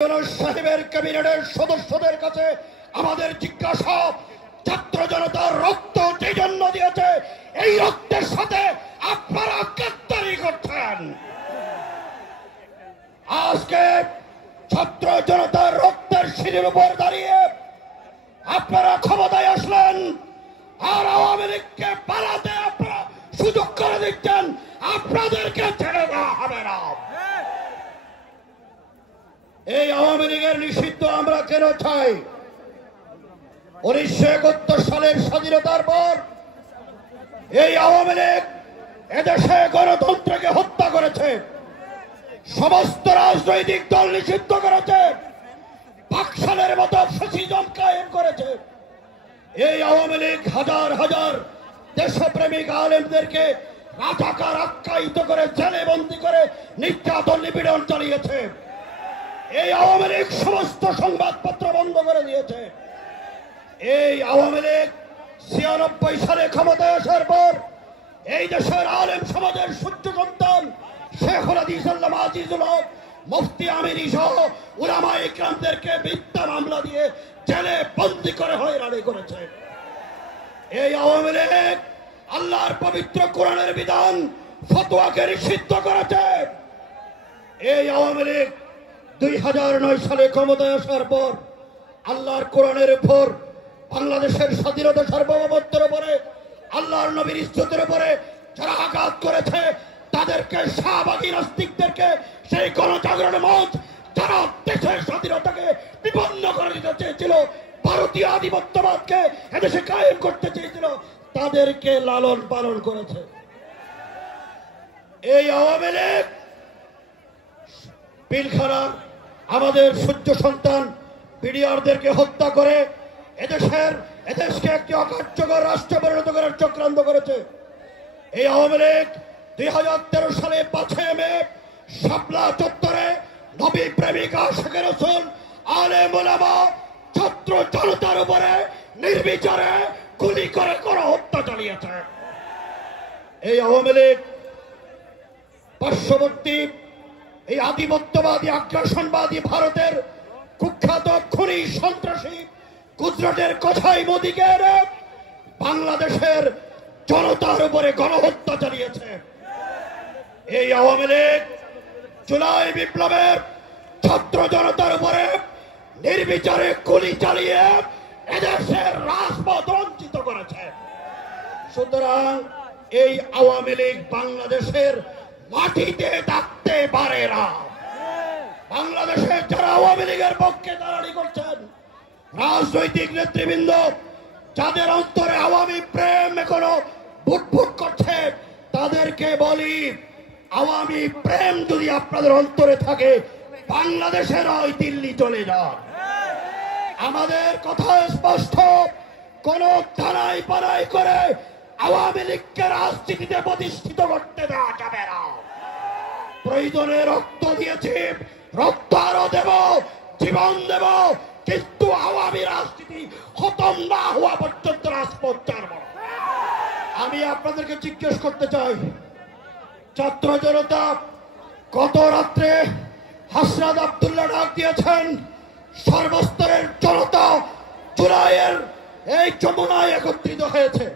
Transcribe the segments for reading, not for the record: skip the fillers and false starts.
সাহেবের ক্যাবিনেটের সদস্যদের কাছে আমাদের জিজ্ঞাসা, ছাত্র জনতার রক্ত যে জন্য দিয়েছে, এই রক্তের সাথে আপনারা গাদ্দারি করছেন। আজকে ছাত্র জনতার রক্তের সিঁড়ির উপর দাঁড়িয়ে আপনারা ক্ষমতায় আসলেন, আর আওয়ামী লীগকে পালাতে আপনারা সুযোগ করে দিচ্ছেন। আপনাদেরকে ছেড়ে দেওয়া হবে না। এই আওয়ামী লীগের নিষিদ্ধ আমরা কেন চাই? 1971 সালের স্বাধীনতার পর এই আওয়ামী লীগ এদেশে গণতন্ত্রকে হত্যা করেছে, সমস্ত রাজনৈতিক দল নিষিদ্ধ করেছে, পাকশালের মতো ফ্যাসিজম কায়েম করেছে। এই আওয়ামী লীগ হাজার হাজার দেশপ্রেমিক আলেমদেরকে রাজাকার আখ্যায়িত করে জেলে বন্দী করে নির্যাতন নিপীড়ন চালিয়েছে। এই আওয়ামী লীগ সমস্ত সংবাদপত্র বন্ধ করে দিয়েছে। এই আওয়ামী লীগ 96 সালে ক্ষমতায় আসার পর এই দেশের আলেম সমাজের সূর্য সন্তান শেখুল হাদিস আল্লামা আজিজুল হক, মুফতি আমিনী সহ উলামায়ে ইকরামদেরকে মিথ্যা মামলা দিয়ে জেলে বন্দী করে হয়রানি করেছে। এই আওয়ামী লীগ আল্লাহর পবিত্র কোরআনের বিধান ফতোয়াকে নিষিদ্ধ করেছে। এই আওয়ামী লীগ 2009 সালে ক্ষমতায় আসার পর আল্লাহর কোরআনের উপর, বাংলাদেশের স্বাধীনতা সার্বভৌমত্বের উপরে, আল্লাহর নবীর ইজ্জতের উপরে যারা আঘাত করেছে তাদেরকে, শাহবাগী নাস্তিকদেরকে, সেই গণজাগরণ মঞ্চ যারা দেশের স্বাধীনতাকে বিপন্ন করে দিতে চেয়েছিল, ভারতীয় আধিপত্যবাদকে এদেশে কায়েম করতে চেয়েছিল, তাদেরকে লালন পালন করেছে। এই আওয়ামী লীগ পিলখানা আমাদের সূর্য সন্তান পিডিআরদেরকে হত্যা করে এদেশকে একটি অকার্যকর রাষ্ট্র পরিণত করার চক্রান্ত করেছে। এই আওয়ামী লীগ 2013 সালে 5 মে শাপলা চত্বরে নবী প্রেমিক আশিক রাসূল আলেম ওলামা ছাত্র জনতার উপরে নির্বিচারে গুলি করে হত্যা চালিয়েছে। এই আওয়ামী লীগ পার্শ্ববর্তী এই আধিপত্যবাদী আগ্রাসনবাদী ভারতের কুখ্যাত খুনি সন্ত্রাসী গুজরাটের কোথায় মোদীকে এনে বাংলাদেশের জনতার উপরে গণহত্যা চালিয়েছে। এই আওয়ামী লীগ জুলাই বিপ্লবের ছাত্র জনতার উপরে নির্বিচারে গুলি চালিয়ে এদেশের রাজপথ রঞ্জিত করেছে। সুতরাং এই আওয়ামী লীগ বাংলাদেশের মাটিতে থাকতে পারে না। বাংলাদেশের যারা আওয়ামী লীগের পক্ষে দাঁড়ানি করছেন, রাজনৈতিক নেতৃবৃন্দ যাদের অন্তরে আওয়ামী প্রেম এখনো বুটবুট করছে, তাদেরকে বলি, আওয়ামী প্রেম যদি আপনাদের অন্তরে থাকে, বাংলাদেশের ওই দিল্লি চলে যান। আমাদের কথা স্পষ্ট, কোন থানায় পানাই করে আওয়ামী লীগকে রাজনীতিতে প্রতিষ্ঠিত করতে দেওয়া যাবে না। প্রয়োজনে রক্ত দিয়েছি, রক্ত আরো দেব, জীবন দেব, কিন্তু আওয়ামী রাজনীতি খতম না হওয়া পর্যন্ত রাজপথ ছাড়ব না। আমি আপনাদেরকে জিজ্ঞেস করতে চাই, ছাত্র জনতা গত রাত্রে হাসনাত আব্দুল্লাহ ডাক দিয়েছেন, সর্বস্তরের জনতা জুলাইয়ের এই যমুনায় একত্রিত হয়েছে।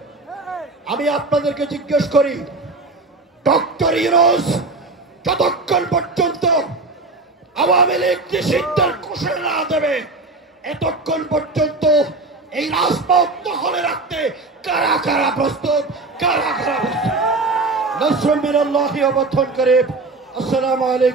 আমি আপনাদেরকে জিজ্ঞেস করি, ডক্টর ইউনূস যতক্ষণ পর্যন্ত আওয়ামী লীগ নিষিদ্ধের ঘোষণা না দেবে, এতক্ষণ পর্যন্ত এই রাজপথ দখলে রাখতে কারা কারা প্রস্তুত? নসরুম মিনাল্লাহি ওয়া ফাতহুন করিব। আসসালামু আলাইকুম।